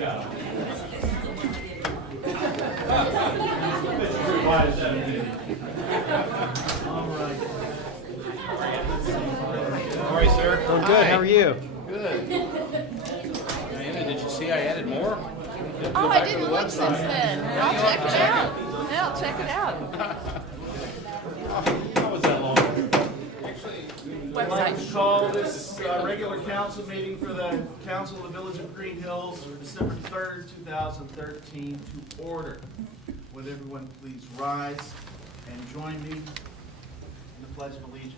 job. All right. How are you, sir? Doing good. How are you? Good. Amanda, did you see I added more? Oh, I didn't look since then. I'll check it out. Yeah, I'll check it out. How was that long? I'd like to Website. call this regular council meeting for the Council of the Village of Greenhills for December 3rd, 2013 to order. Would everyone please rise and join me in the Pledge of Allegiance?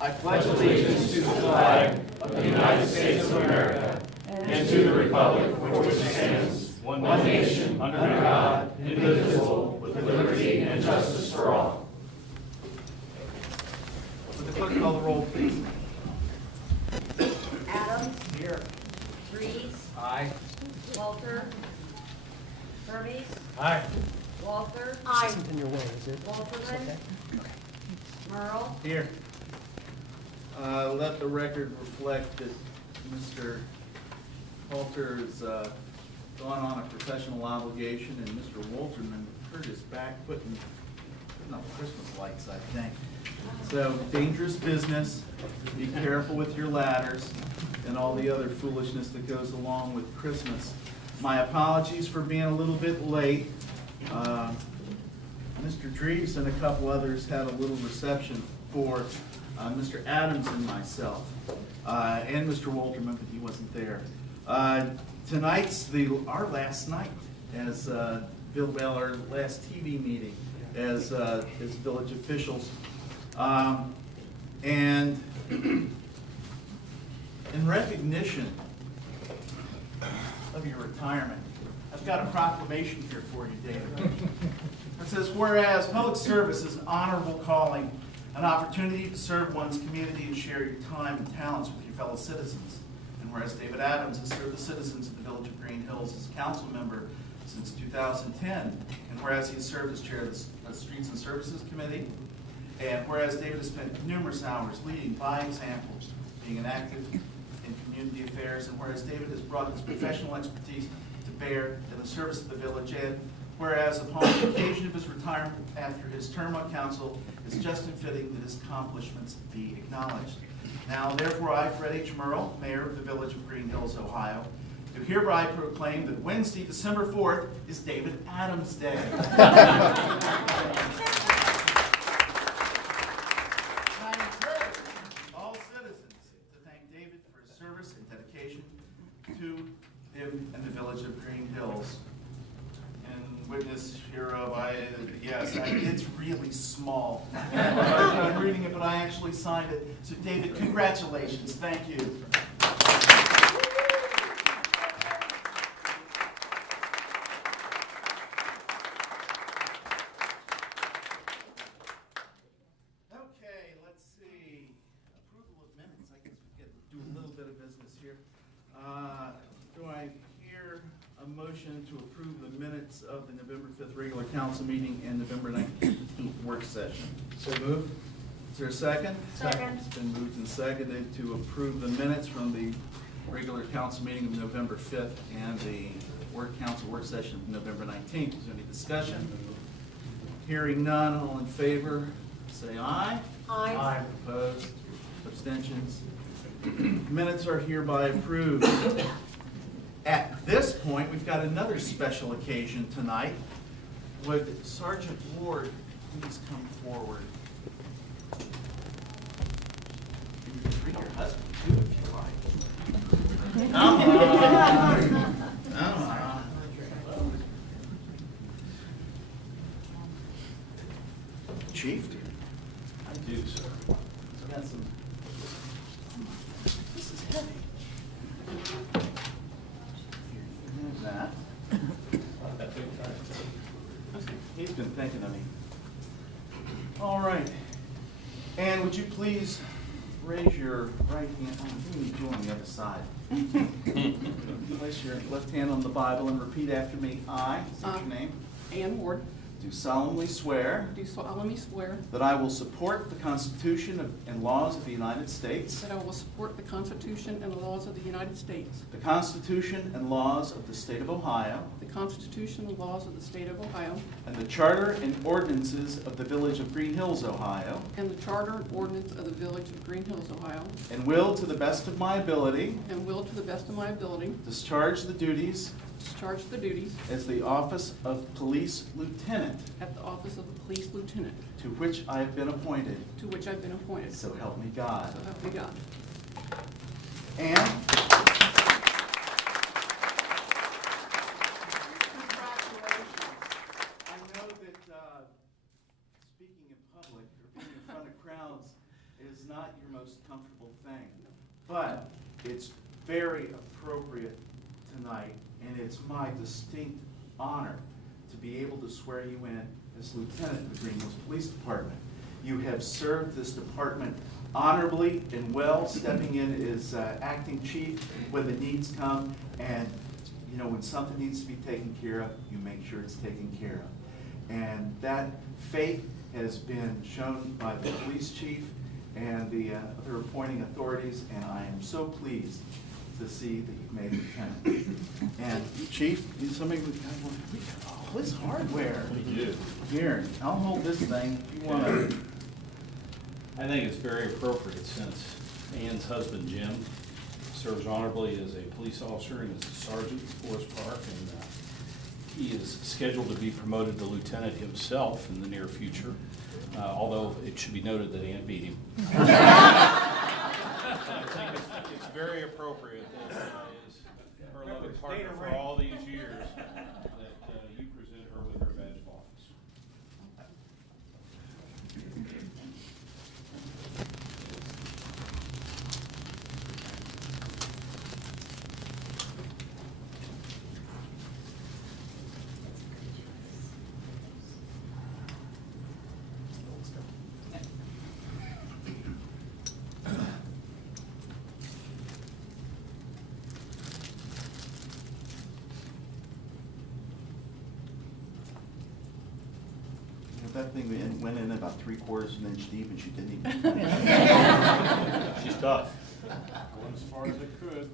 I pledge Allegiance to the flag of the United States of America and to the republic for which it stands, one nation, under God, indivisible, with liberty and justice for all. Would the clerk call the roll, please? Adams. Here. Reeves. Aye. Walter. Hermes. Hi. Walther. Aye. In your way, is it? Walterman. Merle. Here. Let the record reflect that Mr. Halter has gone on a professional obligation, and Mr. Walterman hurt his back putting up Christmas lights, I think. So, dangerous business. Be careful with your ladders and all the other foolishness that goes along with Christmas. My apologies for being a little bit late. Mr. Dreves and a couple others had a little reception for Mr. Adams and myself, and Mr. Walterman, but he wasn't there. Tonight's our last night as our last TV meeting as village officials, and in recognition of your retirement, I've got a proclamation here for you, David. It says, whereas public service is an honorable calling, an opportunity to serve one's community and share your time and talents with your fellow citizens. And whereas David Adams has served the citizens of the Village of Greenhills as a council member since 2010, and whereas he has served as chair of the Streets and Services Committee, and whereas David has spent numerous hours leading by example, being an active in community affairs, and whereas David has brought his professional expertise to bear in the service of the village, and whereas upon the occasion of his retirement after his term on council, it's just and fitting that his accomplishments be acknowledged. Now, therefore, I, Fred H. Merle, Mayor of the Village of Greenhills, Ohio, do hereby proclaim that Wednesday, December 4th, is David Adams Day. All citizens to thank David for his service and dedication to him and the Village of Greenhills. And witness hereof, it's really small. I'm reading it, but I actually signed it. So David, congratulations. Thank you. Okay, let's see. Approval of minutes. I guess we get to do a little bit of business here. Do I hear a motion to approve the minutes of the November 5th regular council meeting and November 19th work session? So moved. Is there a second? Second. It's been moved and seconded to approve the minutes from the regular council meeting of November 5th and the council work session of November 19th. Is there any discussion? Hearing none, all in favor, say aye. Aye. Opposed? Abstentions? Minutes are hereby approved. At this point, we've got another special occasion tonight. Would Sergeant Ward please come forward? You can bring your husband too if you like. Come on. Come on. Chief? I do, sir. I've got some. This is heavy. There's that. He's been thinking of me. All right. And would you please raise your right hand? I'm going to do on the other side. Place your left hand on the Bible and repeat after me. I, state your name, Ann Ward, do solemnly swear do solemnly swear that I will support the Constitution and laws of the United States, that I will support the Constitution and the laws of the United States, the Constitution and laws of the State of Ohio, the Constitution and laws of the State of Ohio, and the Charter and ordinances of the Village of Greenhills, Ohio, and the Charter and ordinance of the Village of Greenhills, Ohio, and will, to the best of my ability, and will, to the best of my ability, discharge the duties discharge the duties as the office of Police Lieutenant, at the office of the Police Lieutenant, to which I have been appointed. to which I've been appointed. So help me God. So help me God. And congratulations. I know that speaking in public or being in front of crowds is not your most comfortable thing, but it's very appropriate tonight, and it's my distinct honor to be able to swear you in as Lieutenant of the Greenhills Police Department. You have served this department honorably and well, stepping in as acting chief when the needs come, and you know, when something needs to be taken care of, you make sure it's taken care of. And that faith has been shown by the police chief and the other appointing authorities, and I am so pleased to see that you've made lieutenant. And Chief, somebody would all this hardware. We do. Here, I'll hold this thing if you want to. I think it's very appropriate since Ann's husband, Jim, serves honorably as a police officer and as a sergeant at Forest Park, and he is scheduled to be promoted to lieutenant himself in the near future, although it should be noted that Ann beat him. I think it's very appropriate that as her loving partner for all these years, that you present her with her badge of office. That thing went in about 3/4 of an inch deep, and she didn't even. She's tough. Went as far as it could.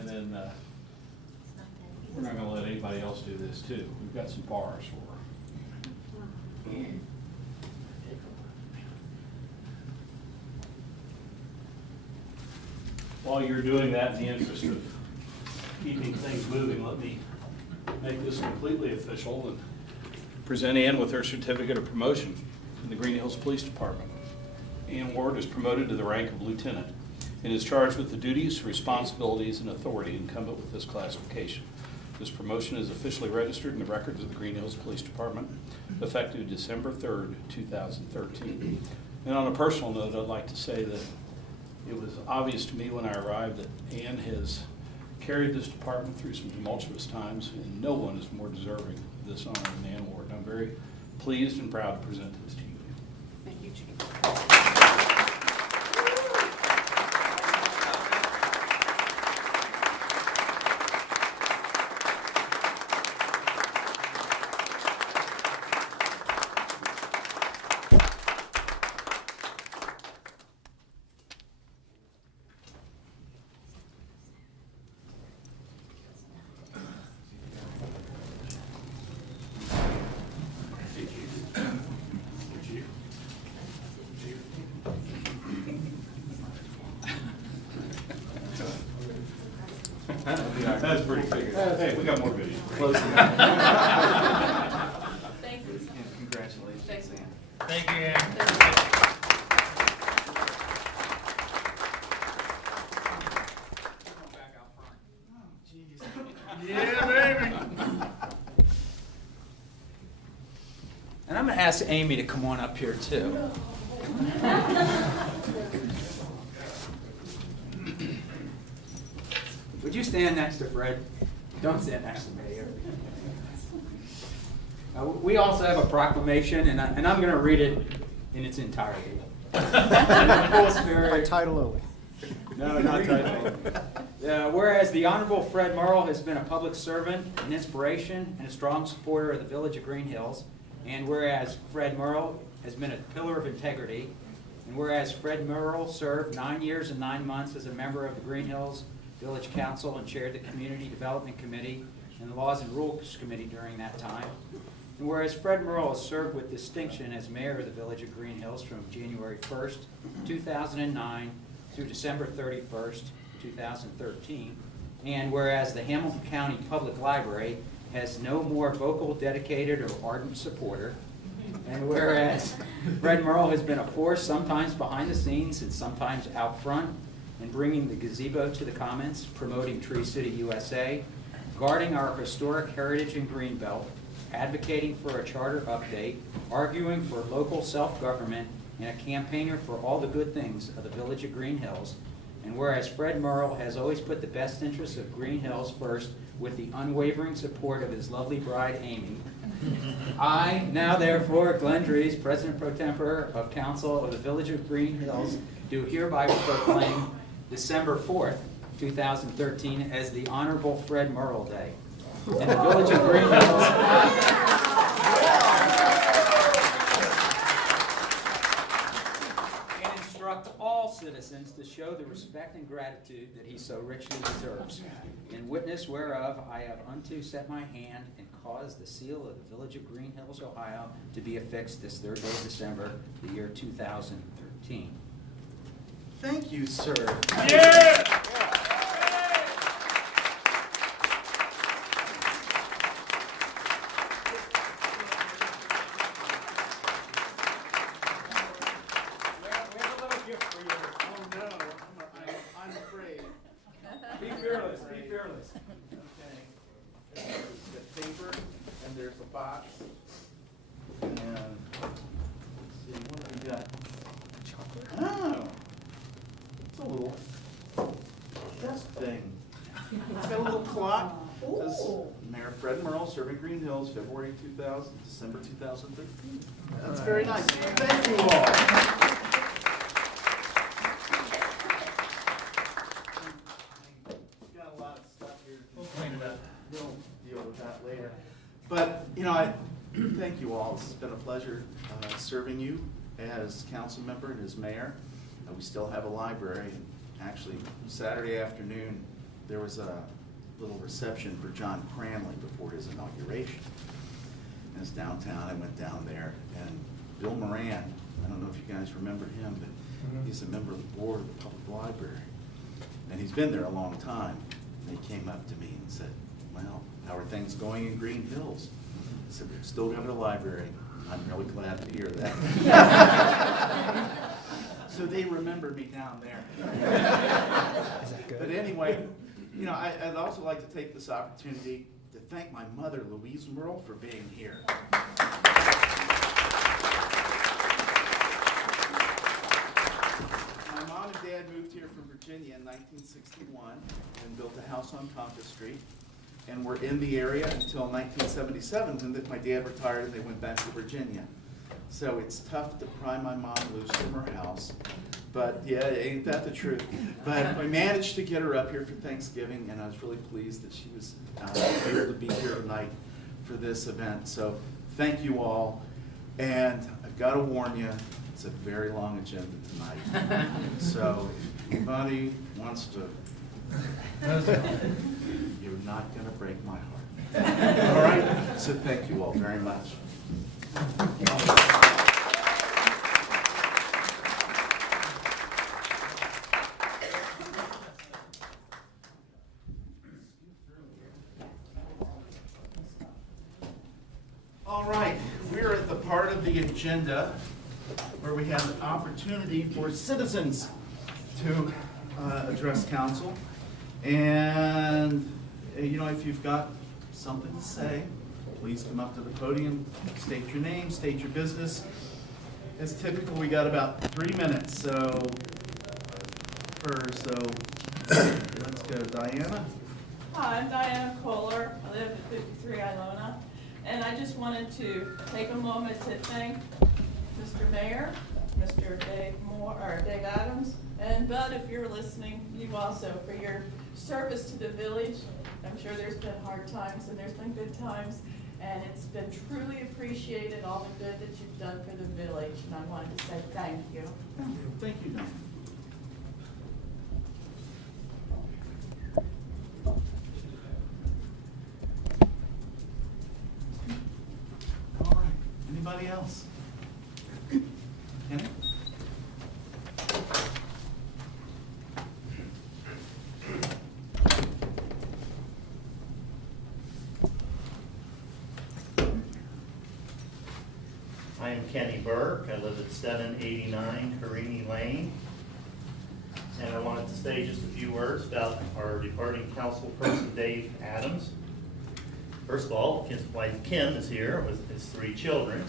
And then, we're not gonna let anybody else do this too. We've got some bars for her. While you're doing that, in the interest of keeping things moving, let me make this completely official and present Ann with her certificate of promotion in the Greenhills Police Department. Ann Ward is promoted to the rank of lieutenant and is charged with the duties, responsibilities, and authority incumbent with this classification. This promotion is officially registered in the records of the Greenhills Police Department, effective December 3rd, 2013. And on a personal note, I'd like to say that it was obvious to me when I arrived that Ann has carried this department through some tumultuous times, and no one is more deserving of this honor than Ann Ward. I'm very pleased and proud to present this to you. Thank you, Chief. That's pretty figured. Hey, we got more video. Thank you. And congratulations, Thanks. Ann. Thank you, Ann. Yeah, baby. And I'm going to ask Amy to come on up here, too. Would you stand next to Fred? Don't stand next to me. We also have a proclamation, and I'm going to read it in its entirety. In the full spirit, By title only. No, not typo. Whereas the Honorable Fred Merle has been a public servant, an inspiration, and a strong supporter of the Village of Greenhills, and whereas Fred Merle has been a pillar of integrity, and whereas Fred Merle served 9 years and 9 months as a member of the Greenhills Village Council and chaired the Community Development Committee and the Laws and Rules Committee during that time. And whereas Fred Merle has served with distinction as mayor of the Village of Greenhills from January 1st, 2009 through December 31st, 2013. And whereas the Hamilton County Public Library has no more vocal, dedicated, or ardent supporter. And whereas Fred Merle has been a force sometimes behind the scenes and sometimes out front in bringing the gazebo to the Commons, promoting Tree City USA, guarding our historic heritage in Greenbelt, advocating for a charter update, arguing for local self-government, and a campaigner for all the good things of the Village of Greenhills. And whereas Fred Merle has always put the best interests of Greenhills first with the unwavering support of his lovely bride, Amy, I, now therefore, Glenn Dries, President Pro Tempore of Council of the Village of Greenhills, do hereby proclaim December 4th, 2013 as the Honorable Fred Merle Day. In the Village of Greenhills, all citizens to show the respect and gratitude that he so richly deserves. In witness whereof I have unto set my hand and caused the seal of the Village of Greenhills, Ohio to be affixed this 3rd day of December, the year 2013. Thank you, sir. Yeah! I'm afraid. Be fearless, be fearless. Okay. There's the paper, and there's a box. And let's see, what do we got? Oh, it's a little desk thing. It's got a little clock. It says Mayor Fred Merle, serving Greenhills, February 2000, December 2013. That's very nice. Thank you all. We'll deal with that later. But, you know, I thank you all. This has been a pleasure serving you as council member and as mayor. We still have a library. And actually, Saturday afternoon, there was a little reception for John Cranley before his inauguration. And it's downtown. I went down there. And Bill Moran, I don't know if you guys remember him, but he's a member of the board of the public library. And he's been there a long time. And he came up to me and said, well, how are things going in Greenhills? I said, we've still got our library. I'm really glad to hear that. So they remember me down there. Is that good? But anyway, you know, I'd also like to take this opportunity to thank my mother, Louise Merle, for being here. My mom and dad moved here from Virginia in 1961 and built a house on Tonka Street. And were in the area until 1977 when my dad retired and they went back to Virginia. So it's tough to pry my mom loose from her house. But yeah, ain't that the truth? But I managed to get her up here for Thanksgiving, and I was really pleased that she was able to be here tonight for this event. So thank you all. And I've got to warn you, it's a very long agenda tonight. So if anybody wants to, you're not going to break my heart. All right? So thank you all very much. All right, we're at the part of the agenda where we have an opportunity for citizens to address council. And, you know, if you've got something to say, please come up to the podium, state your name, state your business. As typical, we got about 3 minutes, so let's go, Diana. Hi, I'm Diana Kohler. I live at 53 Ilona. And I just wanted to take a moment to thank Mr. Mayor Mr. Dave Adams. And Bud, if you're listening, you also, for your service to the village. I'm sure there's been hard times and there's been good times, and it's been truly appreciated, all the good that you've done for the village, and I wanted to say thank you. Thank you, Don. All right, anybody else? Kenny? I am Kenny Burke. I live at 789 Carini Lane. And I wanted to say just a few words about our departing councilperson, Dave Adams. First of all, his wife Kim is here with his 3 children.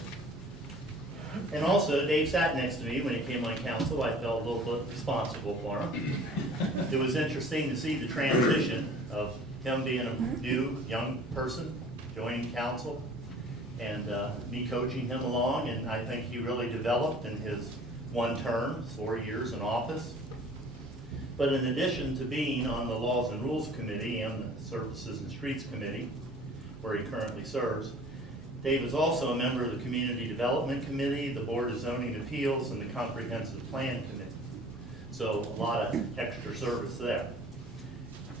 And also, Dave sat next to me when he came on council. I felt a little bit responsible for him. It was interesting to see the transition of him being a new, young person, joining council, and me coaching him along, and I think he really developed in his 1 term, 4 years in office. But in addition to being on the Laws and Rules Committee and the Services and Streets Committee, where he currently serves, Dave is also a member of the Community Development Committee, the Board of Zoning Appeals, and the Comprehensive Plan Committee. So a lot of extra service there.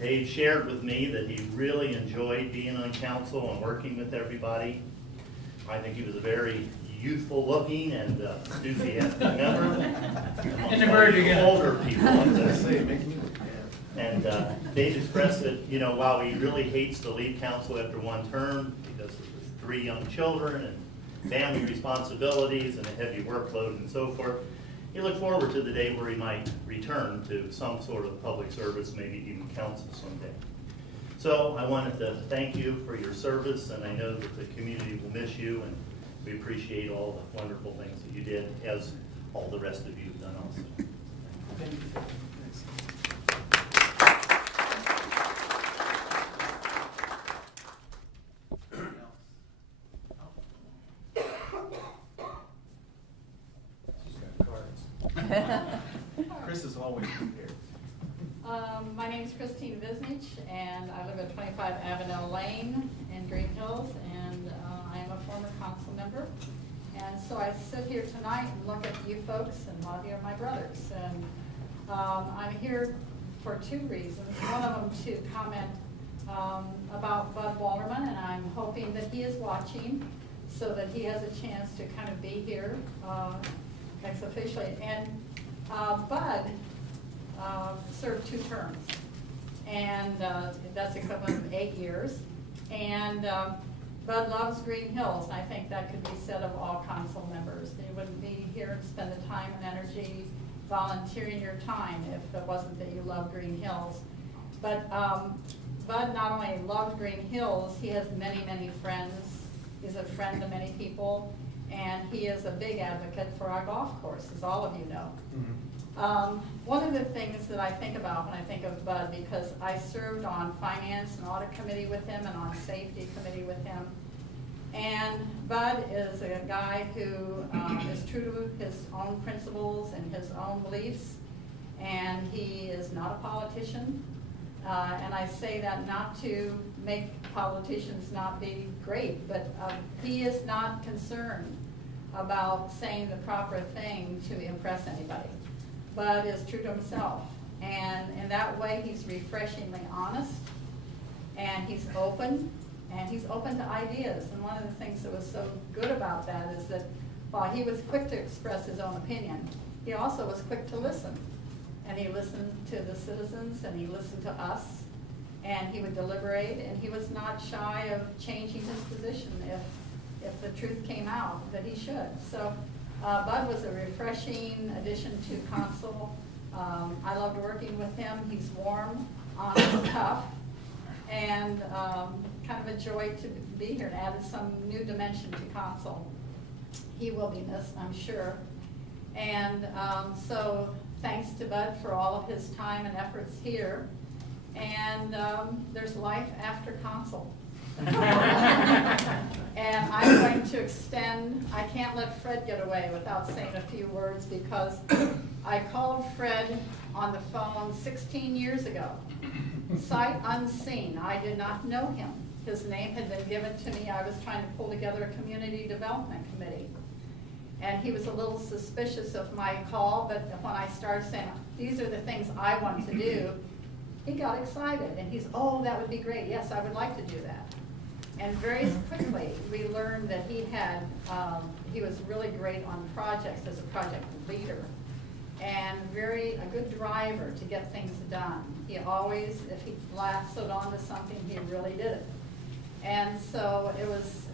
Dave shared with me that he really enjoyed being on council and working with everybody. I think he was a very youthful looking and enthusiastic member. In the bird again. Older people. And Dave expressed that, you know, while he really hates to leave council after 1 term because of his 3 young children and family responsibilities and a heavy workload and so forth, he looked forward to the day where he might return to some sort of public service, maybe even council someday. So I wanted to thank you for your service, and I know that the community will miss you, and we appreciate all the wonderful things that you did, as all the rest of you have done also. Thank you. Chris is always prepared. My name is Christine Visnich, and I live at 25 Avenel Lane in Greenhills, and I am a former council member. And so I sit here tonight and look at you folks, and a lot of you are my brothers. And I'm here for 2 reasons. One of them to comment about Bud Wallerman, and I'm hoping that he is watching so that he has a chance to kind of be here ex officio. And Bud served 2 terms, and that's equivalent of 8 years. And Bud loves Greenhills, and I think that could be said of all council members. They wouldn't be here and spend the time and energy volunteering your time if it wasn't that you love Greenhills. But Bud not only loved Greenhills, he has many, many friends. He's a friend to many people, and he is a big advocate for our golf course, as all of you know. One of the things that I think about when I think of Bud, because I served on Finance and Audit Committee with him and on Safety Committee with him, and Bud is a guy who is true to his own principles and his own beliefs, and he is not a politician. And I say that not to make politicians not be great, but he is not concerned about saying the proper thing to impress anybody. Bud is true to himself, and in that way he's refreshingly honest, and he's open to ideas. And one of the things that was so good about that is that while he was quick to express his own opinion, he also was quick to listen. And he listened to the citizens, and he listened to us, and he would deliberate, and he was not shy of changing his position if the truth came out that he should. So Bud was a refreshing addition to council. I loved working with him. He's warm, honest, tough, and kind of a joy to be here and added some new dimension to council. He will be missed, I'm sure. And so thanks to Bud for all of his time and efforts here. And there's life after council. And I'm going to extend, I can't let Fred get away without saying a few words, because I called Fred on the phone 16 years ago, sight unseen. I did not know him. His name had been given to me. I was trying to pull together a community development committee. And he was a little suspicious of my call, but when I started saying, these are the things I want to do, he got excited. And he's, oh, that would be great. Yes, I would like to do that. And very quickly, we learned that he was really great on projects as a project leader, and a good driver to get things done. He always, if he lassoed onto something, he really did it. And so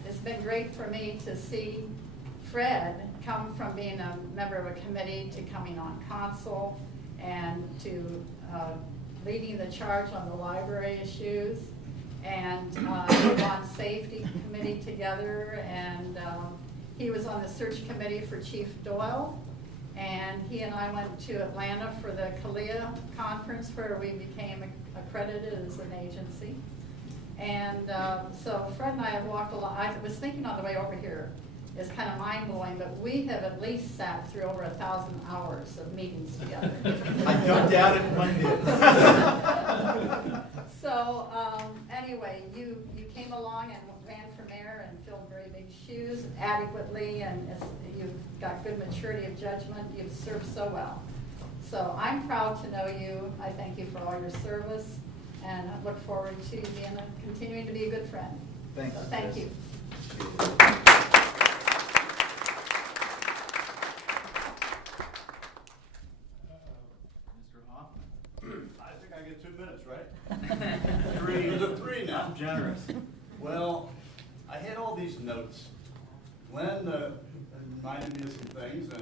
it's been great for me to see Fred come from being a member of a committee to coming on council and to leading the charge on the library issues, and on safety committee together, and he was on the search committee for Chief Doyle, and he and I went to Atlanta for the CALEA conference where we became accredited as an agency. And so Fred and I have walked along. I was thinking on the way over here, it's kind of mind-blowing, but we have at least sat through over 1,000 hours of meetings together. I don't doubt it one bit. So anyway, you came along and ran for mayor and filled very big shoes adequately, and you've got good maturity of judgment. You've served so well. So I'm proud to know you. I thank you for all your service, and I look forward to continuing to be a good friend. Thanks. So thank you. I think I get 2 minutes, right? 3. Is it 3 now? I'm generous. Well, I had all these notes. Glenn reminded me of some things, and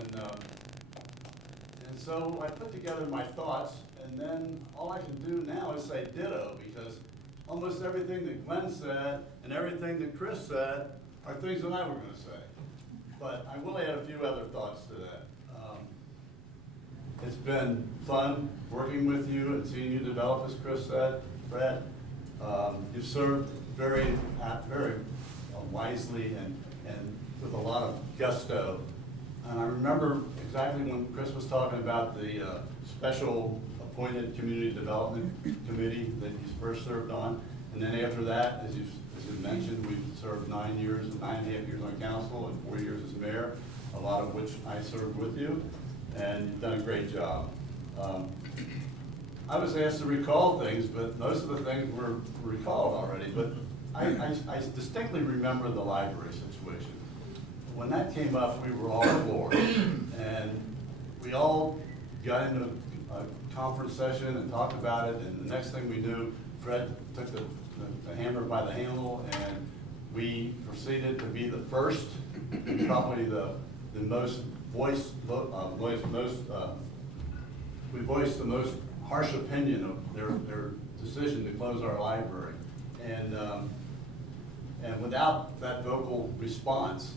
so I put together my thoughts, and then all I can do now is say ditto, because almost everything that Glenn said and everything that Chris said are things that I were going to say. But I will add a few other thoughts to that. It's been fun working with you and seeing you develop, as Chris said, Fred. You've served very wisely and with a lot of gusto. And I remember exactly when Chris was talking about the special appointed community development committee that you first served on. And then after that, as you mentioned, we've served 9.5 years on council and 4 years as mayor, a lot of which I served with you. And you've done a great job. I was asked to recall things, but most of the things were recalled already. But I distinctly remember the library situation. When that came up, we were all floored. And we all got into a conference session and talked about it. And the next thing we knew, Fred took the hammer by the handle, and we proceeded to be the first, and probably the most we voiced the most harsh opinion of their decision to close our library, and without that vocal response,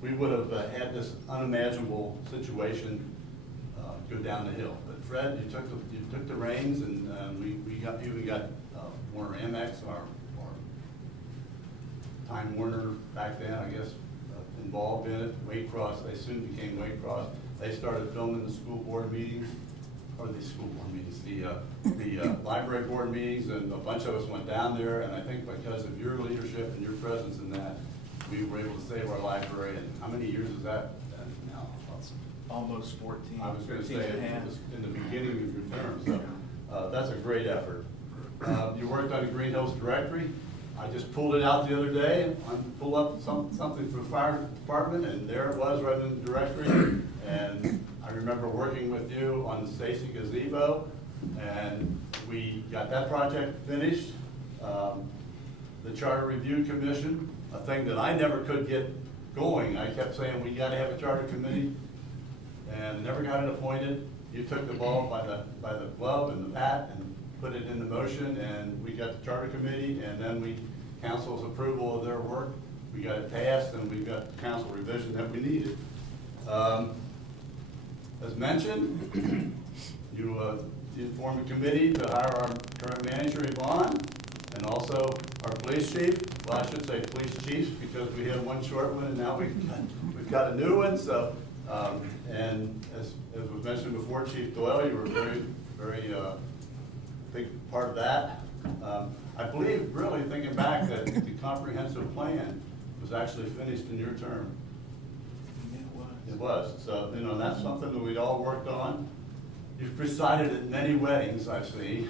we would have had this unimaginable situation go down the hill. But Fred, you took the reins, and we got Warner Amex, our Time Warner back then, I guess, involved in it. Waycross, they soon became Waycross. They started filming the school board meetings, or the school board meetings, the library board meetings, and a bunch of us went down there. And I think because of your leadership and your presence in that, we were able to save our library. And how many years is that now? Almost 14. I was going to say 13 and a half. it was in the beginning of your term, so that's a great effort. You worked on the Greenhills directory. I just pulled it out the other day. I pulled up something for the fire department, and there it was right in the directory. And I remember working with you on the Stacy gazebo, and we got that project finished. The Charter Review Commission, a thing that I never could get going. I kept saying we got to have a charter committee, and never got it appointed. You took the ball by the glove and the bat and put it into motion, and we got the charter committee, and then council's approval of their work. We got it passed, and we got the council revision that we needed. As mentioned, you formed a committee to hire our current manager, Yvonne, and and also our police chief. Well, I should say police chiefs, because we had one short one and now we've got a new one. So, and as was mentioned before, Chief Doyle, you were very big part of that. I believe, really thinking back, that the comprehensive plan was actually finished in your term. It was. So, you know, that's something that we'd all worked on. You've presided at many weddings, I see.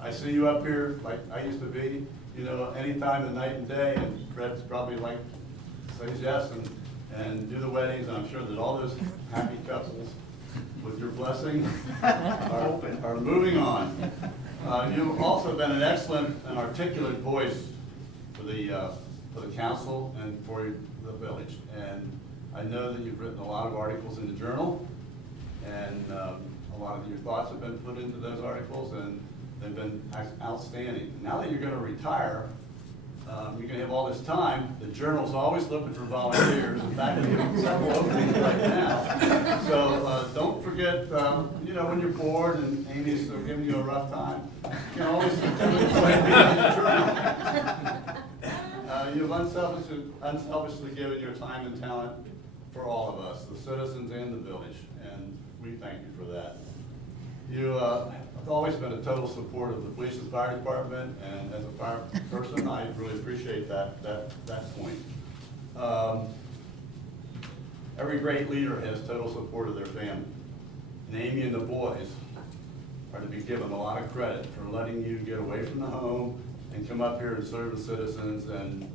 I see you up here like I used to be, you know, any time of night and day, and Fred's probably like, says yes and do the weddings, and I'm sure that all those happy couples, with your blessing, are moving on. You've also been an excellent and articulate voice for the council and for the village. And I know that you've written a lot of articles in the Journal, and a lot of your thoughts have been put into those articles, and they've been outstanding. Now that you're going to retire, you're going to have all this time. The Journal's always looking for volunteers. In fact, we have several openings right now. So don't forget, you know, when you're bored and Amy's giving you a rough time, you can always enjoy the Journal. You've unselfishly given your time and talent for all of us, the citizens and the village, and we thank you for that. You have always been a total support of the police and fire department, and as a fire person, I really appreciate that point. Every great leader has total support of their family, and Amy and the boys are to be given a lot of credit for letting you get away from the home and come up here and serve the citizens and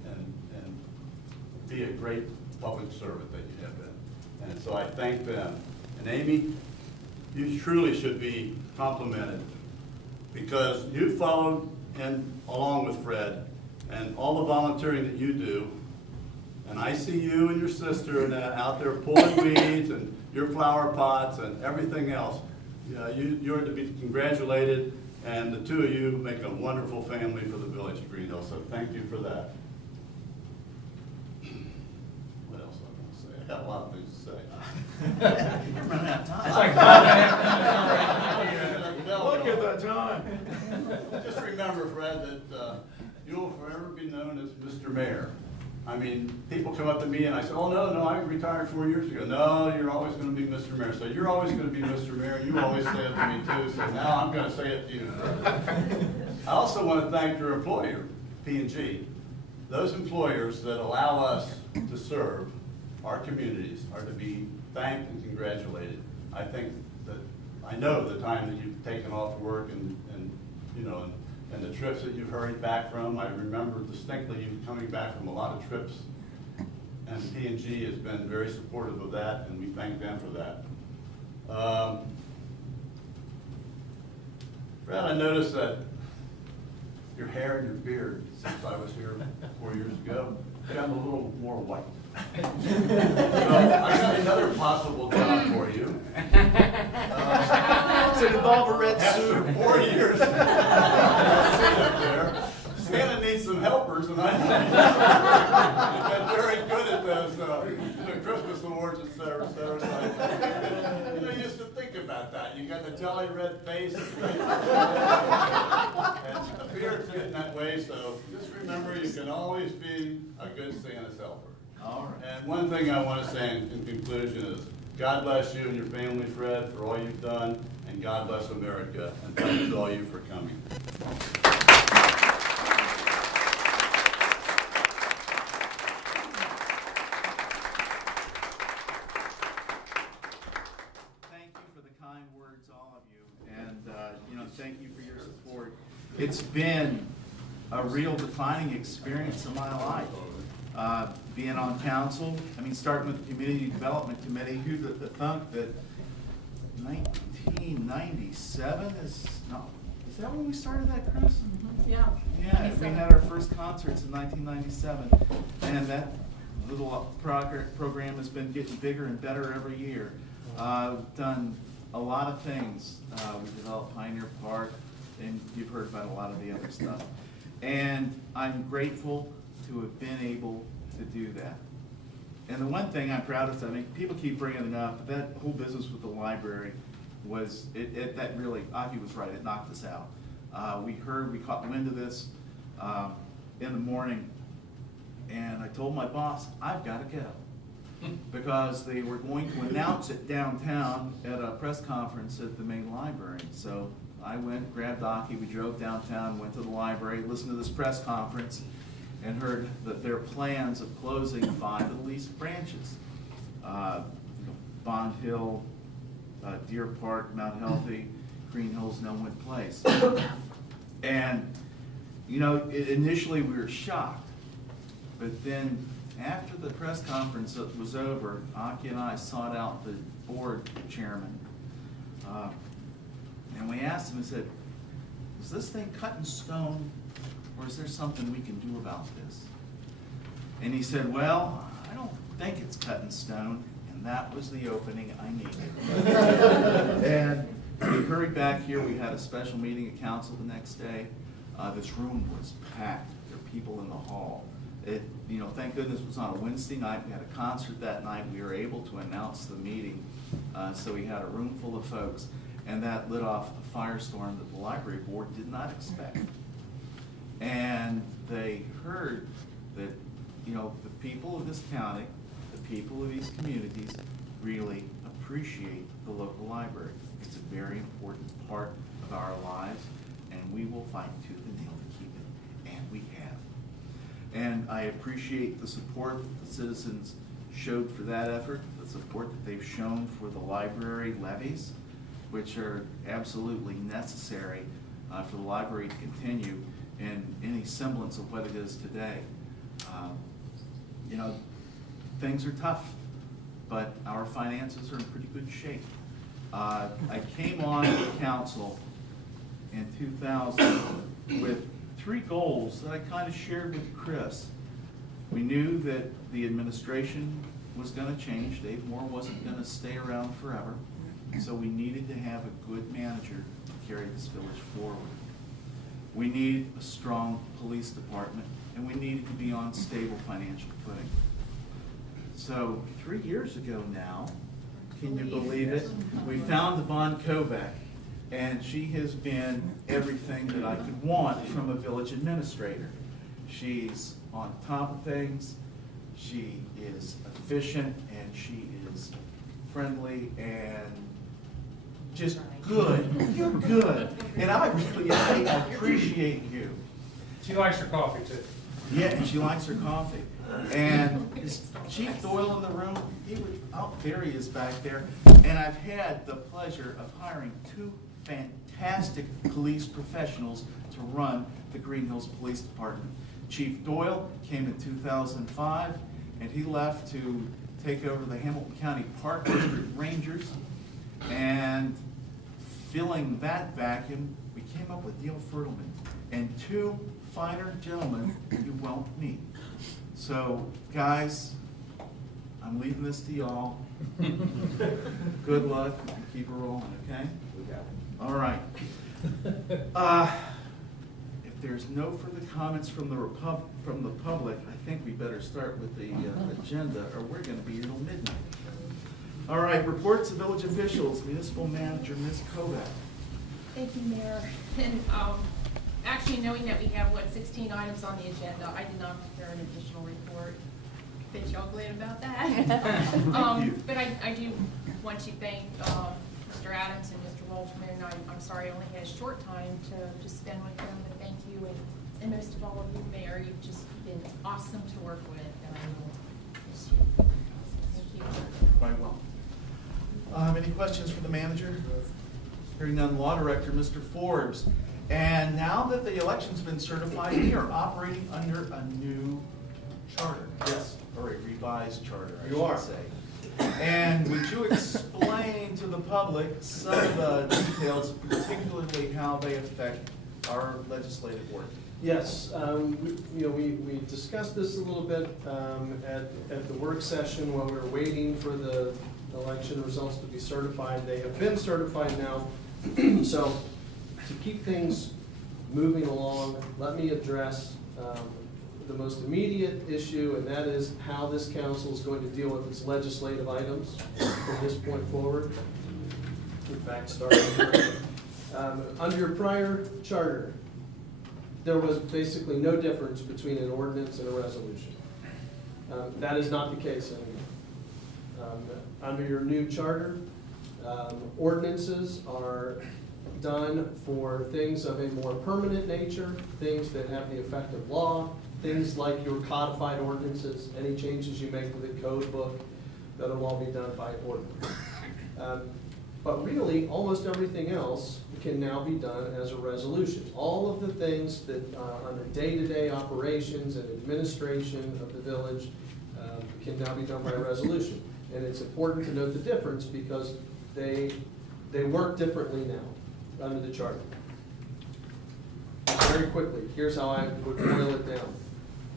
be a great public servant that you have been. And so I thank them. And Amy, you truly should be complimented, because you followed along with Fred and all the volunteering that you do. And I see you and your sister and out there pulling weeds and your flower pots and everything else. You're to be congratulated, and the two of you make a wonderful family for the village of Greenhills. So thank you for that. What else am I going to say? I got a lot of things to say. You're running out of time. Look at the time. Just remember, Fred, that you'll forever be known as Mr. Mayor. I mean, people come up to me and I say, oh, no, I retired 4 years ago. No, you're always going to be Mr. Mayor. So you're always going to be Mr. Mayor. You always say it to me, too. So now I'm going to say it to you. I also want to thank your employer, P&G. Those employers that allow us to serve our communities are to be thanked and congratulated. I think that, I know the time that you've taken off work and you know, and the trips that you've hurried back from. I remember distinctly you coming back from a lot of trips, and P&G has been very supportive of that, and we thank them for that. Fred, I noticed that your hair and your beard, since I was here 4 years ago, have gotten a little more white. So I got another possible job for you. Does it involve a red suit? After 4 years, up there, Santa needs some helpers, and I know you've been very good at those Christmas awards, et cetera, et cetera. So, you know, you used to think about that. You got the jolly red face, and the beard's getting that way. So just remember, you can always be a good Santa's helper. All right. And one thing I want to say in conclusion is, God bless you and your family, Fred, for all you've done, and God bless America, and thank you all you for coming. Thank you for the kind words, all of you, and you know, thank you for your support. It's been a real defining experience in my life. Being on council, I mean, starting with the Community Development Committee, who'd have thunk that 1997 is that when we started that, Chris? Yeah. Yeah, we had our first concerts in 1997, and that little program has been getting bigger and better every year. We've done a lot of things. We developed Pioneer Park, and you've heard about a lot of the other stuff. And I'm grateful to have been able to do that. And the one thing I'm proud of, I mean, people keep bringing it up, but that whole business with the library was, that really, Aki was right, it knocked us out. We caught wind of this. in the morning, and I told my boss, I've got to go. Because they were going to announce it downtown at a press conference at the main library. So I went, grabbed Aki, we drove downtown, went to the library, listened to this press conference, and heard that there are plans of closing 5 of the leased branches. Bond Hill, Deer Park, Mount Healthy, Greenhills, Nelwood Place. And, you know, initially we were shocked, but then after the press conference was over, Aki and I sought out the board chairman, and we asked him, we said, is this thing cut in stone, or is there something we can do about this? And he said, well, I don't think it's cut in stone, and that was the opening I needed. And we hurried back here, we had a special meeting at council the next day. This room was packed, there were people in the hall. You know, thank goodness it was on a Wednesday night. We had a concert that night. We were able to announce the meeting. So we had a room full of folks, and that lit off a firestorm that the library board did not expect. And they heard that, you know, the people of this county, the people of these communities really appreciate the local library. It's a very important part of our lives, and we will fight tooth and nail to keep it, and we have. And I appreciate the support that the citizens showed for that effort, the support that they've shown for the library levies, which are absolutely necessary for the library to continue in any semblance of what it is today. You know, things are tough, but our finances are in pretty good shape. I came on the council in 2000 with 3 goals that I kind of shared with Chris. We knew that the administration was going to change. Dave Moore wasn't going to stay around forever. So we needed to have a good manager to carry this village forward. We need a strong police department, and we needed to be on stable financial footing. So 3 years ago now, can you believe it? We found Yvonne Kovac. And she has been everything that I could want from a village administrator. She's on top of things, she is efficient, and she is friendly and just good. You're good. And I really appreciate you. She likes her coffee too. Yeah, and she likes her coffee. And is Chief Doyle in the room? There he is back there. And I've had the pleasure of hiring 2 fantastic police professionals to run the Greenhills Police Department. Chief Doyle came in 2005, and he left to take over the Hamilton County Park District Rangers. And filling that vacuum, we came up with Neil Fertelman and 2 finer gentlemen you won't meet. So, guys, I'm leaving this to y'all. Good luck. Keep it rolling, okay? We got it. All right. If there's no further comments from the public, I think we better start with the agenda, or we're going to be here till midnight. All right, reports of village officials, municipal manager, Ms. Kovac. Thank you, Mayor. And actually, knowing that we have, 16 items on the agenda, I did not prepare an additional report. Bet y'all glad about that. But I do want to thank Mr. Adams and Mr. Wolfman. I'm sorry I only had a short time to spend with them, but thank you. And most of all of you, Mayor, you've just been awesome to work with, and I will miss you. Thank you. Quite well. Any questions for the manager? Hearing none, Law Director, Mr. Forbes. And now that the election's been certified, we are operating under a new charter. Yes, or a revised charter, I should say. And would you explain to the public some of the details, particularly how they affect our legislative work? Yes, we discussed this a little bit at the work session while we were waiting for the election results to be certified. They have been certified now. So to keep things moving along, let me address the most immediate issue, and that is how this council is going to deal with its legislative items from this point forward. In fact, starting under your prior charter, there was basically no difference between an ordinance and a resolution. That is not the case anymore. Under your new charter, ordinances are done for things of a more permanent nature, things that have the effect of law, things like your codified ordinances, any changes you make to the code book, that'll all be done by ordinance. But really, almost everything else can now be done as a resolution. All of the things that under day-to-day operations and administration of the village can now be done by resolution. And it's important to note the difference because they work differently now under the charter. Very quickly, here's how I would boil it down.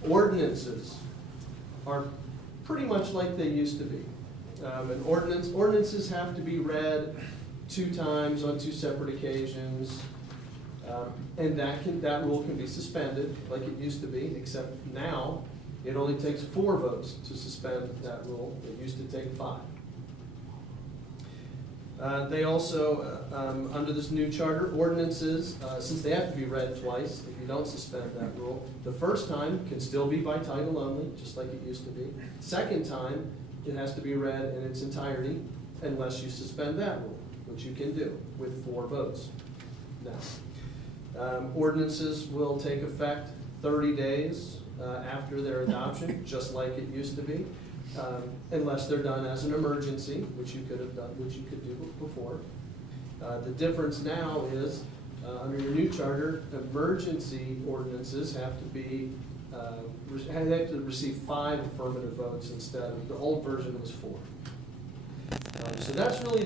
Ordinances are pretty much like they used to be. Ordinances have to be read 2 times on 2 separate occasions, and that rule can be suspended like it used to be, except now it only takes 4 votes to suspend that rule. It used to take 5. They also, under this new charter, ordinances, since they have to be read twice, if you don't suspend that rule, the first time can still be by title only, just like it used to be. Second time, it has to be read in its entirety unless you suspend that rule, which you can do with 4 votes. Now, ordinances will take effect 30 days after their adoption, just like it used to be. Unless they're done as an emergency, which you could have done, which you could do before. The difference now is, under your new charter, emergency ordinances have to be, have to receive 5 affirmative votes instead of, the old version was 4. So that's really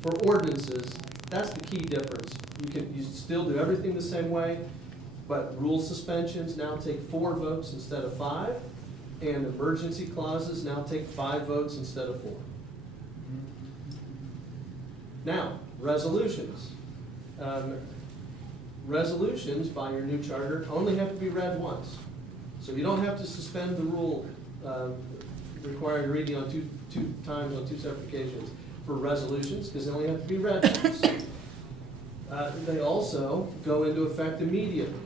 for ordinances, that's the key difference. You still do everything the same way, but rule suspensions now take 4 votes instead of 5. And emergency clauses now take 5 votes instead of 4. Now, resolutions. Resolutions by your new charter only have to be read once. So you don't have to suspend the rule requiring reading on two times on 2 separate occasions for resolutions, because they only have to be read once. They also go into effect immediately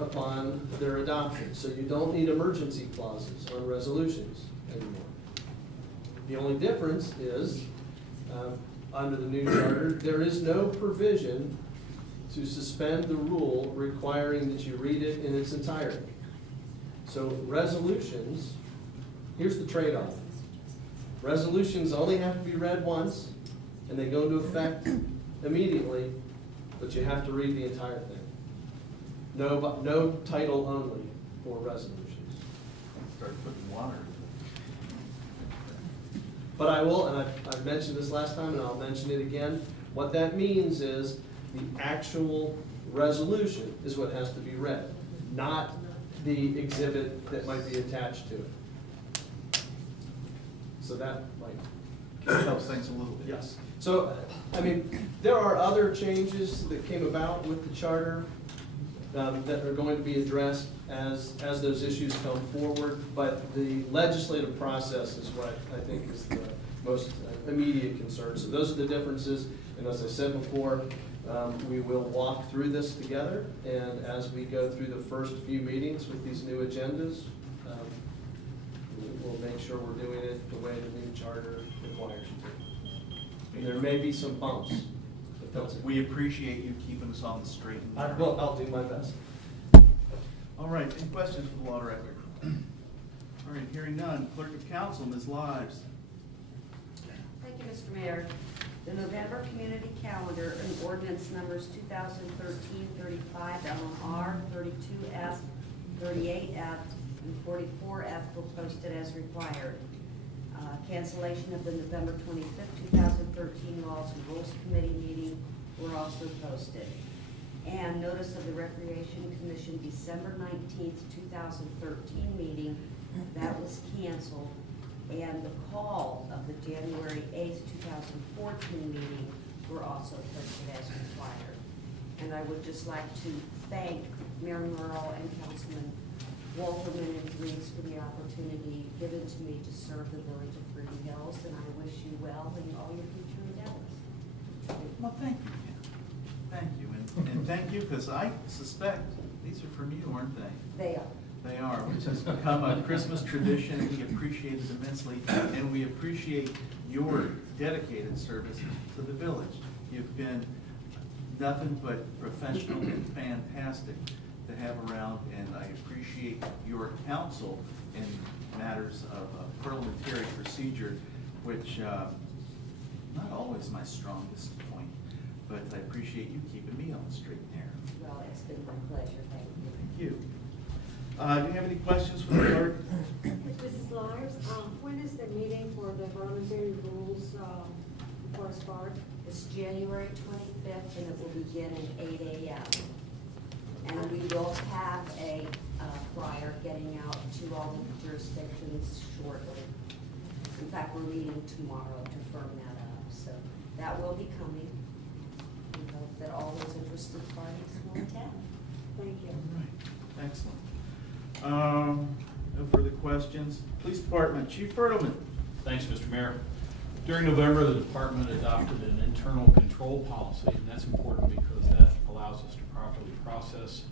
upon their adoption. So you don't need emergency clauses on resolutions anymore. The only difference is, under the new charter, there is no provision to suspend the rule requiring that you read it in its entirety. So resolutions, here's the trade-off. Resolutions only have to be read once, and they go into effect immediately, but you have to read the entire thing. No title only for resolutions. Start putting water. But I will, and I've mentioned this last time and I'll mention it again, what that means is the actual resolution is what has to be read, not the exhibit that might be attached to it. So that might helps things a little bit. Yes. So, I mean, there are other changes that came about with the charter that are going to be addressed as those issues come forward, but the legislative process is what I think is the most immediate concern. So those are the differences, and as I said before, we will walk through this together, and as we go through the first few meetings with these new agendas, we'll make sure we're doing it the way the new charter requires you to. And there may be some bumps. We appreciate you keeping us on the straight and narrow. I'll do my best. All right, any questions for the law director? All right, hearing none. Clerk of Council, Ms. Lives. Thank you, Mr. Mayor. The November Community Calendar and ordinance numbers 2013-35 LMR, 32F, 38F, and 44F were posted as required. Cancellation of the November 25th, 2013 Laws and Rules Committee meeting were also posted. And notice of the Recreation Commission December 19th, 2013 meeting, that was canceled. And the call of the January 8th, 2014 meeting were also posted as required. And I would just like to thank Mayor Merle and Councilman Walterman and Reeves for the opportunity given to me to serve the village of Greenhills, and I wish you well in all your future endeavors. Well, thank you. Thank you. And thank you, because I suspect these are from you, aren't they? They are. They are, which has become a Christmas tradition, and we appreciate it immensely, and we appreciate your dedicated service to the village. You've been nothing but professional and fantastic to have around, and I appreciate your counsel in matters of parliamentary procedure, which not always my strongest point, but I appreciate you keeping me on the straight and narrow. Well, it's been my pleasure, thank you. Thank you. Do you have any questions for the clerk? Mrs. Lyons, when is the meeting for the parliamentary rules for SPARK? It's January 25th, and it will begin at 8 a.m. And we will have a flyer getting out to all the jurisdictions shortly. In fact, we're meeting tomorrow to firm that up, so that will be coming. We hope that all those interested parties will attend. Thank you. All right. Excellent. No further questions. Police Department, Chief Bertleman. Thanks, Mr. Mayor. During November, the department adopted an internal control policy, and that's important because that allows us to properly process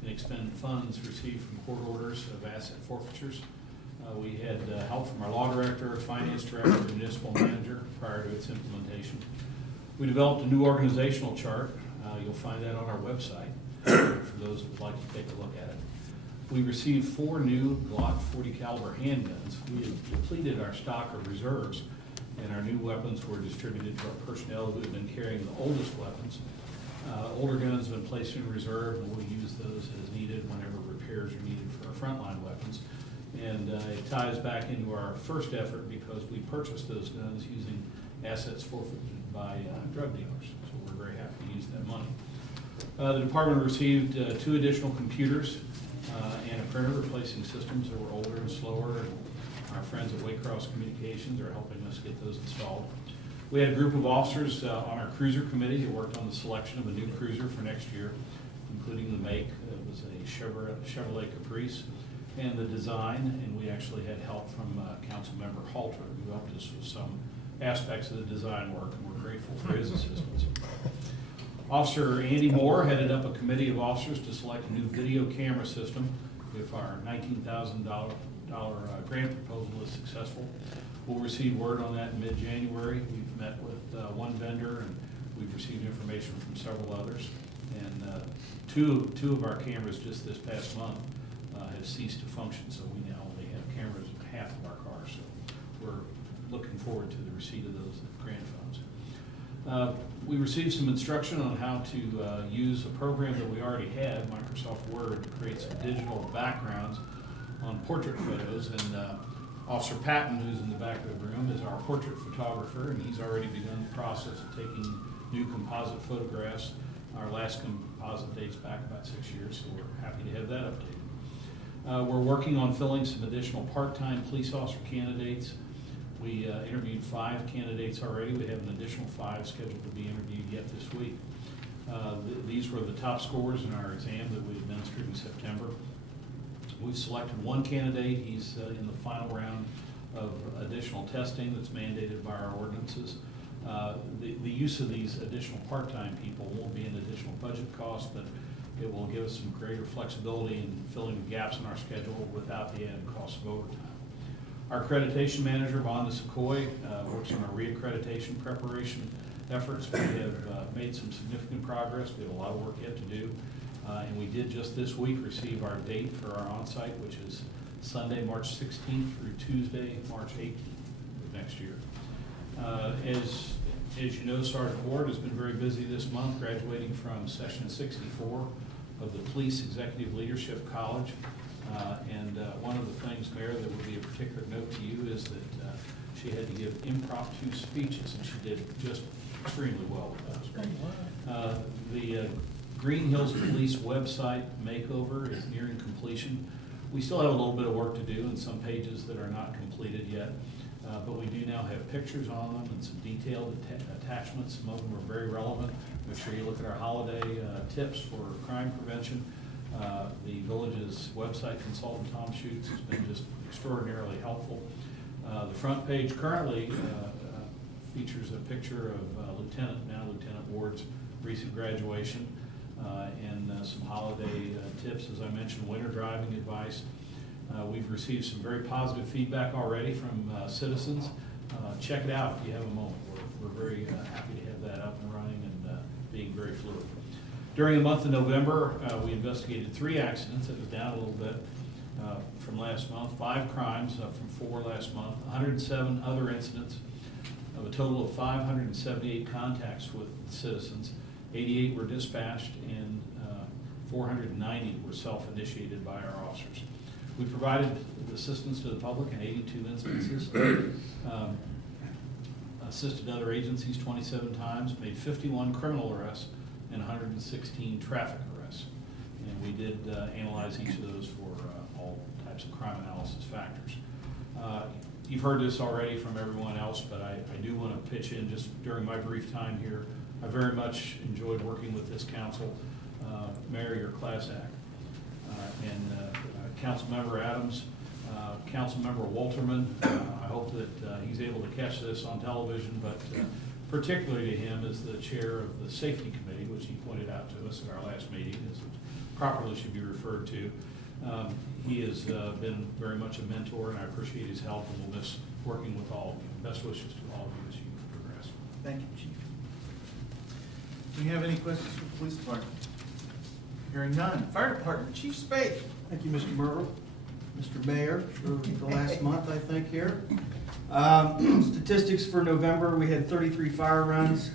and expend funds received from court orders of asset forfeitures. We had help from our law director, finance director, and municipal manager prior to its implementation. We developed a new organizational chart. You'll find that on our website for those who would like to take a look at it. We received 4 new Glock 40 caliber handguns. We have depleted our stock of reserves, and our new weapons were distributed to our personnel who have been carrying the oldest weapons. Older guns have been placed in reserve, and we'll use those as needed whenever repairs are needed for our frontline weapons. And it ties back into our first effort because we purchased those guns using assets forfeited by drug dealers. So we're very happy to use that money. The department received 2 additional computers and a printer replacing systems that were older and slower. And our friends at Waycross Communications are helping us get those installed. We had a group of officers on our cruiser committee who worked on the selection of a new cruiser for next year, including the make. It was a Chevrolet Caprice, and the design, and we actually had help from Councilmember Halter, who helped us with some aspects of the design work, and we're grateful for his assistance. Officer Andy Moore headed up a committee of officers to select a new video camera system if our $19,000 grant proposal is successful. We'll receive word on that in mid-January. We've met with one vendor, and we've received information from several others. And two of our cameras just this past month have ceased to function, so we now only have cameras in half of our cars. So we're looking forward to the receipt of those grant funds. We received some instruction on how to use a program that we already had, Microsoft Word, to create some digital backgrounds on portrait photos. And Officer Patton, who's in the back of the room, is our portrait photographer, and he's already begun the process of taking new composite photographs. Our last composite dates back about 6 years, so we're happy to have that updated. We're working on filling some additional part-time police officer candidates. We interviewed 5 candidates already. We have an additional 5 scheduled to be interviewed yet this week. These were the top scorers in our exam that we administered in September. We've selected 1 candidate. He's in the final round of additional testing that's mandated by our ordinances. The use of these additional part-time people won't be an additional budget cost, but it will give us some greater flexibility in filling the gaps in our schedule without the added cost of overtime. Our accreditation manager, Vonda Secoy, works on our reaccreditation preparation efforts. We have made some significant progress. We have a lot of work yet to do. And we did just this week receive our date for our on-site, which is Sunday, March 16th through Tuesday, March 18th of next year. As you know, Sergeant Ward has been very busy this month, graduating from Session 64 of the Police Executive Leadership College. And one of the things, Mayor, that would be a particular note to you is that she had to give impromptu speeches, and she did just extremely well with those. The Greenhills Police website makeover is nearing completion. We still have a little bit of work to do and some pages that are not completed yet, but we do now have pictures on them and some detailed attachments. Some of them are very relevant. Make sure you look at our holiday tips for crime prevention. The village's website consultant, Tom Schutz, has been just extraordinarily helpful. The front page currently features a picture of now Lieutenant Ward's recent graduation. some holiday tips, as I mentioned, winter driving advice. We've received some very positive feedback already from citizens. Check it out if you have a moment. We're very happy to have that up and running and being very fluid. During the month of November, we investigated 3 accidents. It was down a little bit from last month. 5 crimes from 4 last month. 107 other incidents of a total of 578 contacts with citizens. 88 were dispatched and 490 were self-initiated by our officers. We provided assistance to the public in 82 instances, assisted other agencies 27 times, made 51 criminal arrests and 116 traffic arrests. And we did analyze each of those for all types of crime analysis factors. You've heard this already from everyone else, but I do want to pitch in just during my brief time here. I very much enjoyed working with this council, Mayor, your class act, and Councilmember Adams, Councilmember Walterman. I hope that he's able to catch this on television, but particularly to him as the chair of the safety committee, which he pointed out to us at our last meeting, as it properly should be referred to. He has been very much a mentor, and I appreciate his help, and we'll miss working with all of you. Best wishes to all of you as you progress. Thank you, Chief. Do you have any questions for the police department? Hearing none. Fire department, Chief Spade. Thank you, Mr. Myrtle. Mr. Mayor, for the last month, I think, here. Statistics for November, we had 33 fire runs.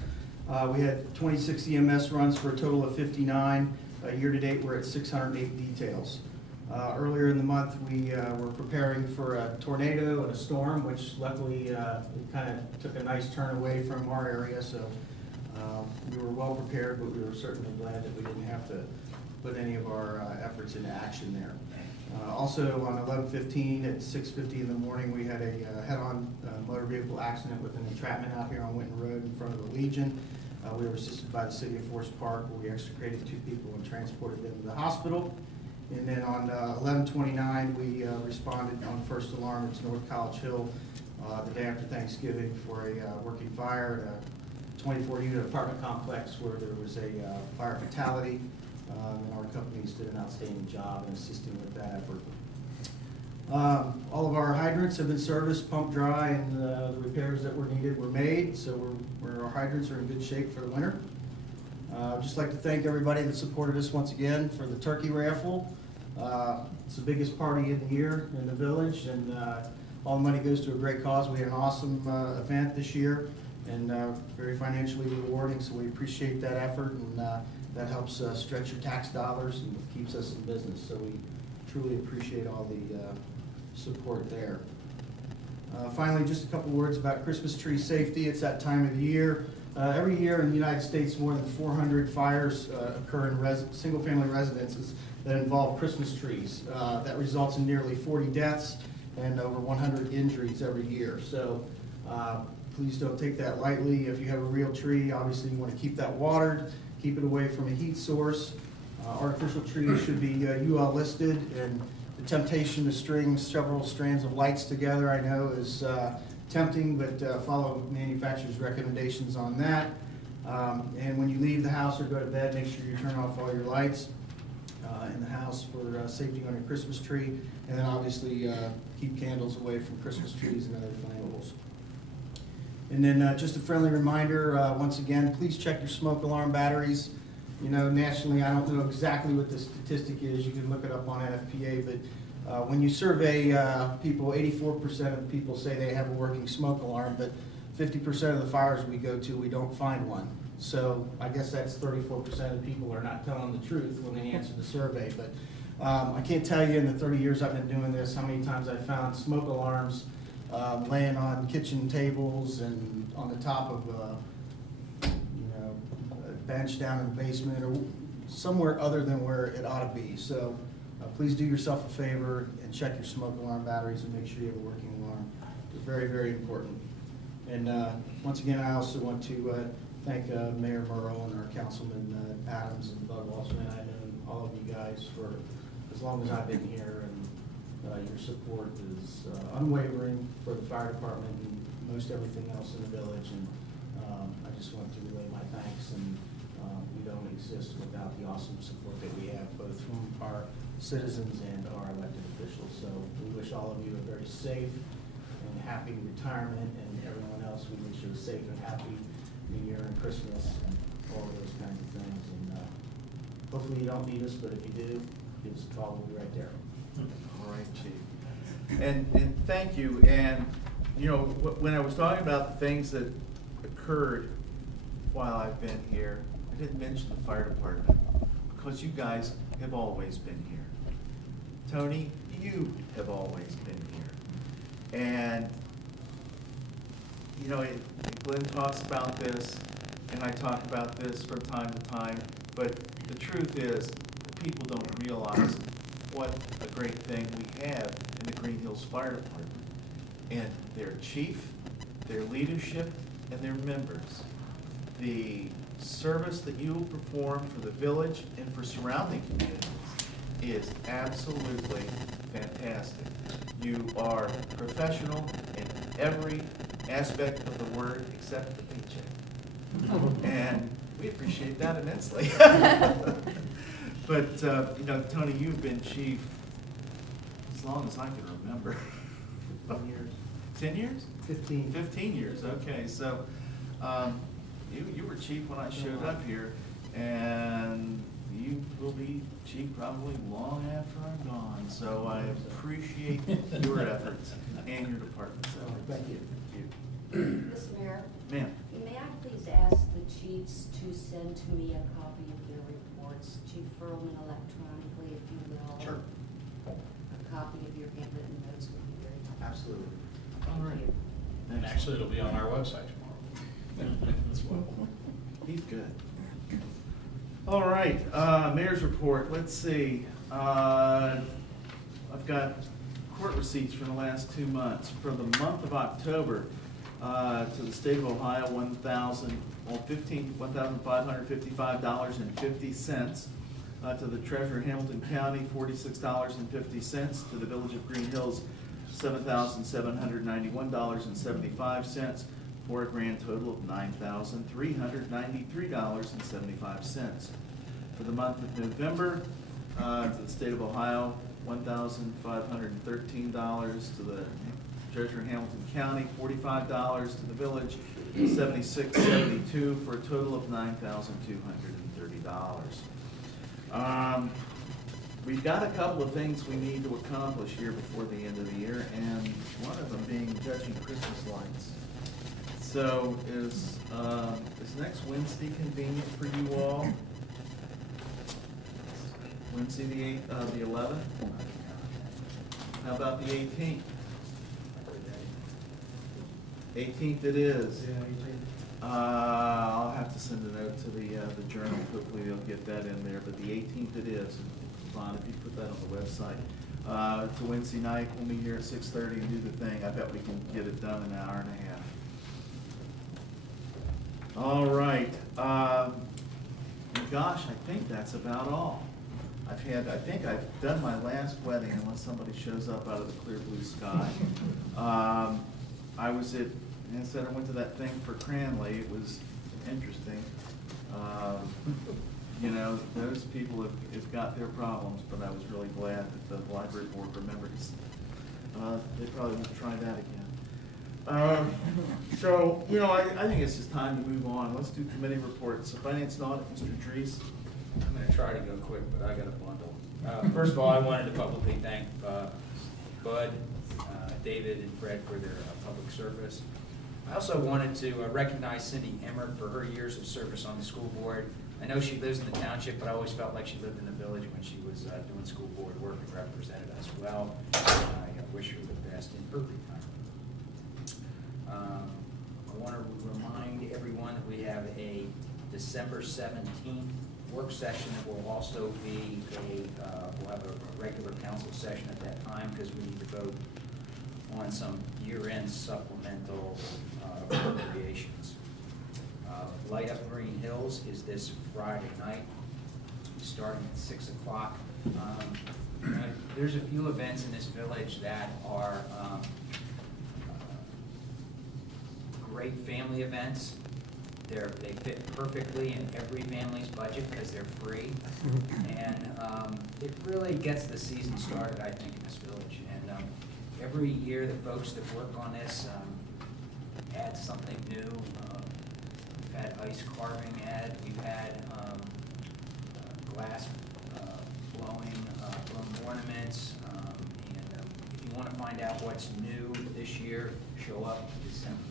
We had 26 EMS runs for a total of 59. Year-to-date, we're at 608 details. Earlier in the month, we were preparing for a tornado and a storm, which luckily it kind of took a nice turn away from our area, so we were well prepared, but we were certainly glad that we didn't have to put any of our efforts into action there. Also on 11/15 at 6:50 in the morning, we had a head-on motor vehicle accident with an entrapment out here on Winton Road in front of the Legion. We were assisted by the City of Forest Park, where we extricated 2 people and transported them to the hospital. And then on 11/29, we responded on first alarm to North College Hill the day after Thanksgiving for a working fire at a 24-unit apartment complex where there was a fire fatality. And our companies did an outstanding job in assisting with that effort. All of our hydrants have been serviced, pumped dry, and the repairs that were needed were made, so our hydrants are in good shape for the winter. I'd just like to thank everybody that supported us once again for the turkey raffle. It's the biggest party of the year in the village, and all the money goes to a great cause. We had an awesome event this year, and very financially rewarding, so we appreciate that effort, and that helps stretch your tax dollars and keeps us in business. So we truly appreciate all the support there. Finally, just a couple words about Christmas tree safety. It's that time of the year. Every year in the United States, more than 400 fires occur in single-family residences that involve Christmas trees. That results in nearly 40 deaths and over 100 injuries every year. So please don't take that lightly. If you have a real tree, obviously you want to keep that watered, keep it away from a heat source. Artificial trees should be UL listed, and the temptation to string several strands of lights together, I know, is tempting, but follow manufacturer's recommendations on that. And when you leave the house or go to bed, make sure you turn off all your lights in the house for safety on your Christmas tree. And then obviously keep candles away from Christmas trees and other flammables. And then just a friendly reminder, once again, please check your smoke alarm batteries. You know, nationally, I don't know exactly what the statistic is. You can look it up on NFPA, but when you survey people, 84% of the people say they have a working smoke alarm, but 50% of the fires we go to, we don't find one. So I guess that's 34% of people are not telling the truth when they answer the survey. But I can't tell you in the 30 years I've been doing this how many times I've found smoke alarms laying on kitchen tables and on the top of a bench down in the basement or somewhere other than where it ought to be. So please do yourself a favor and check your smoke alarm batteries and make sure you have a working alarm. It's very, very important. And once again, I also want to thank Mayor Murrow and our Councilman Adams and Bud Walshman. I've known all of you guys for as long as I've been here, and your support is unwavering for the fire department and most everything else in the village. And I just want to relay my thanks, and we don't exist without the awesome support that we have. our citizens and our elected officials. So we wish all of you a very safe and happy retirement, and everyone else, we wish you a safe and happy New Year and Christmas and all of those kinds of things. And hopefully you don't need us, but if you do, give us a call, we'll be right there. All right, Chief. And thank you. And, you know, when I was talking about the things that occurred while I've been here, I didn't mention the fire department, because you guys have always been here. Tony, you have always been here. And, you know, Glenn talks about this, and I talk about this from time to time, but the truth is, people don't realize what a great thing we have in the Greenhills Fire Department. And their chief, their leadership, and their members. The service that you will perform for the village and for surrounding communities is absolutely fantastic. You are professional in every aspect of the word except the paycheck. And we appreciate that immensely. But, you know, Tony, you've been chief as long as I can remember. 10 years. 10 years? 15. 15 years, okay. So you were chief when I showed up here, and you will be chief probably long after I'm gone. So I appreciate your efforts and your department's efforts. Thank you. Mr. Mayor? Ma'am. May I please ask the chiefs to send to me a copy of their reports, Chief Furlman, electronically, if you will? Sure. A copy of your handwritten notes would be very helpful. Absolutely. Thank you. And actually, it'll be on our website tomorrow as well. He's good. All right, mayor's report. Let's see. I've got court receipts for the last 2 months. For the month of October, to the state of Ohio, $1,555.50. To the treasurer, Hamilton County, $46.50. To the village of Greenhills, $7,791.75, for a grand total of $9,393.75. For the month of November, to the state of Ohio, $1,513. To the treasurer, Hamilton County, $45. To the village, $76.72, for a total of $9,230. We've got a couple of things we need to accomplish here before the end of the year, and one of them being judging Christmas lights. So is next Wednesday convenient for you all? Wednesday the 11th? How about the 18th? 18th it is. I'll have to send a note to the journal. Hopefully they'll get that in there, but the 18th it is. Vaughn, if you put that on the website. It's a Wednesday night. We'll meet here at 6:30 and do the thing. I bet we can get it done in an hour and a half. All right. Gosh, I think that's about all. I think I've done my last wedding unless somebody shows up out of the clear blue sky. I was at, I said I went to that thing for Cranley. It was interesting. You know, those people have got their problems, but I was really glad that the library board remembered. They probably won't try that again. So, you know, I think it's just time to move on. Let's do committee reports. So Finance and Audit, Mr. Dries. I'm going to try to go quick, but I got a bundle. First of all, I wanted to publicly thank Bud, David, and Fred for their public service. I also wanted to recognize Cindy Emmert for her years of service on the school board. I know she lives in the township, but I always felt like she lived in the village when she was doing school board work and represented us well. I wish her the best in her retirement. I want to remind everyone that we have a December 17th work session that will also be we'll have a regular council session at that time because we need to vote on some year-end supplemental appropriations. Light Up Greenhills is this Friday night, starting at 6 o'clock. There's a few events in this village that are great family events. They fit perfectly in every family's budget because they're free. And it really gets the season started, I think, in this village. And every year, the folks that work on this add something new. We've had ice carving add, we've had glass blowing ornaments. And if you want to find out what's new this year, show up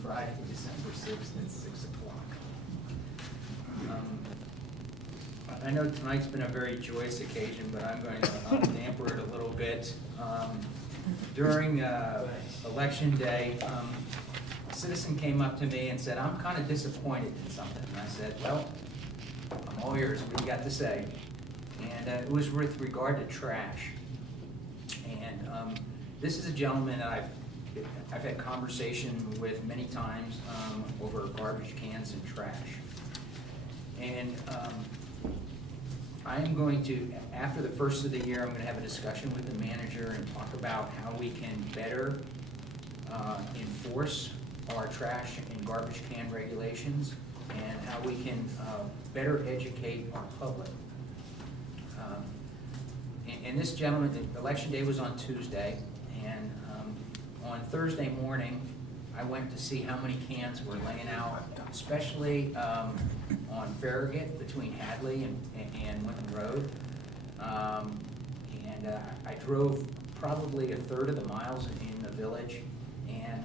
Friday, December 6th at 6 o'clock. I know tonight's been a very joyous occasion, but I'm going to damper it a little bit. During Election Day, a citizen came up to me and said, "I'm kind of disappointed in something." And I said, "Well, I'm all ears. What do you got to say?" And it was with regard to trash. And this is a gentleman that I've had conversation with many times over garbage cans and trash. And I am going to, after the first of the year, I'm going to have a discussion with the manager and talk about how we can better enforce our trash and garbage can regulations and how we can better educate our public. And this gentleman, the election day was on Tuesday, and on Thursday morning, I went to see how many cans were laying out, especially on Farragut between Hadley and Winton Road. I drove probably a third of the miles in the village, and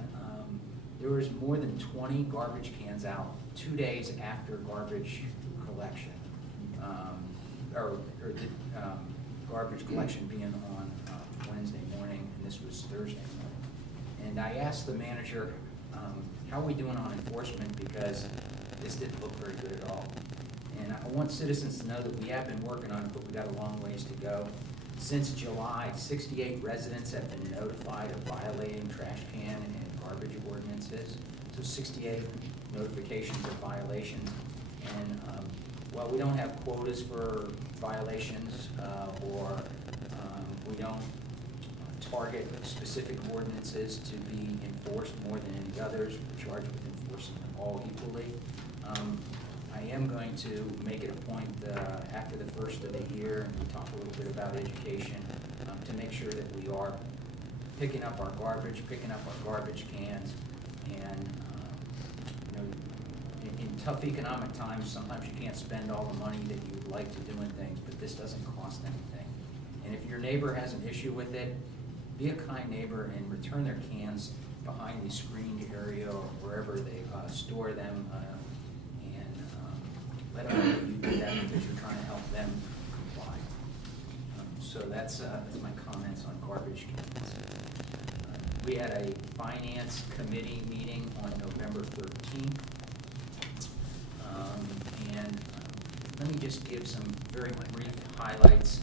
there was more than 20 garbage cans out 2 days after garbage collection, garbage collection being on Wednesday morning, and this was Thursday morning. And I asked the manager, how are we doing on enforcement, because this didn't look very good at all. And I want citizens to know that we have been working on it, but we've got a long ways to go. Since July, 68 residents have been notified of violating trash can and garbage ordinances. So 68 notifications of violations. And while we don't have quotas for violations or we don't target specific ordinances to be enforced more than any others, we're charged with enforcing them all equally. I am going to make it a point after the first of the year, and we talk a little bit about education, to make sure that we are picking up our garbage, picking up our garbage cans, and you know, in tough economic times, sometimes you can't spend all the money that you would like to doing things, but this doesn't cost anything. And if your neighbor has an issue with it, be a kind neighbor and return their cans behind the screened area or wherever they store them, and let them know that you did that because you're trying to help them comply. So that's my comments on garbage cans. We had a finance committee meeting on November 13th. Let me just give some very brief highlights.